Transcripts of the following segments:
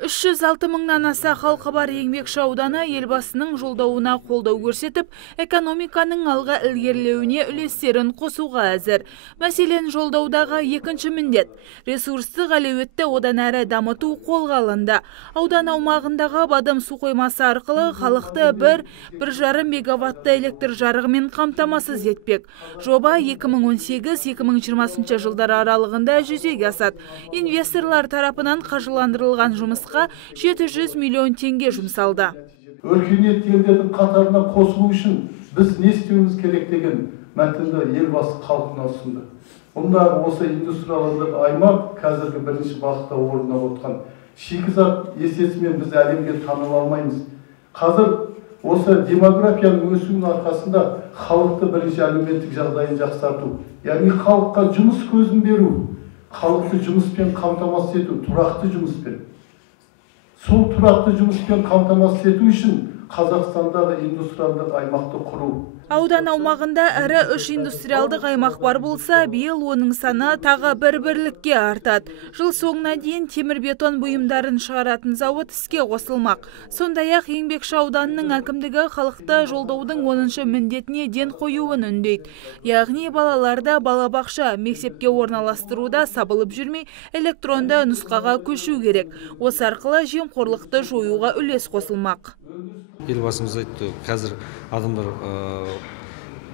306 мыңнан аса халқы бар Еңбекші ауданы елбасының жолдауына қолдау көрсетіп, экономиканың алға ілгерілеуіне үлестерін қосуға әзір. Мәселен, жолдаудағы екінші міндет ресурстық әлеуетті одан әрі дамыту қолға алынды. Аудан аумағындағы Бадам су қоймасы арқылы халықты 1,5 мегаватты электр жарығымен қамтамасыз етпек. Жоба 2018-2020 жылдар аралығында жүзеге асады. Инвесторлар тарапынан қаржыландырылған жұмысқа 700 миллион теңге жұмсалды. Өркениет елдердің қатарына қосылу үшін біз не істеуіміз керек деген мәтінді елбасы халқына ұсынды. Мұнда осы индустрияландыру аймақ қазіргі бірінші бағытта орындап отқан шикізат есесімен біз әлемге таныла алмаймыз. Қазір осы демографияның өсуінің арқасында халықты бірінші әлеуметтік жағдайын жақсарту, яғни халыққа жұмыс көзін беру, халықты жұмыспен қамтамасыз ету, тұрақты жұмыспен. Сол тұрақты жұмыспен қамтамасыз ету үшін Қазақстандағы индустриалдық аймақты құру. Аудан аумағында әрі 3 индустриалдық аймақ бар болса, биыл оның саны тағы бірлікке артады. Жыл соңына дейін темір-бетон бұйымдарын шығаратын зауыт іске қосылмақ. Сондай-ақ Еңбекші ауданының әкімдігі халықты жолдаудың 10-шы міндетіне ден қоюын үндейді. Яғни балаларда балабақша, мектепке орналастыруда сабылып жүрмей, электронды нұсқаға көшу керек. Осы арқылы жемқорлықты жоюға үлес қосылмақ. Елбасымыз айтты, қазір адамдар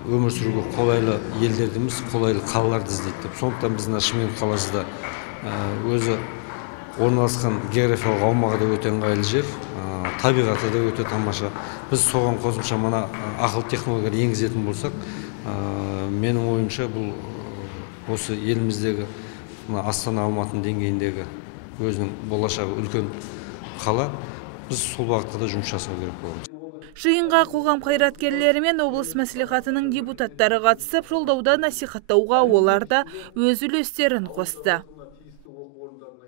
өмір сүруге қолайлы елдерді емес, қолайлы қалаларды іздейді. Сондықтан біздің Шымкент қаласы да өзі орналасқан географиялық аумағы да өте ыңғайлы жер, табиғаты да өте тамаша. Біз соған қосымша мына ақыл технологиялар енгізетін болсақ, менің ойымша бұл осы еліміздегі Астана Алматы деңгейіндегі өзінің болашағы үлкен қала. Біз сол бағытта да жұмыс жасау керек болады. Жиынға қоғам қайраткерлері мен облыс мәслихатының депутаттары қатысып, жолдауда насихаттауға олар да өз үлестерін қосты.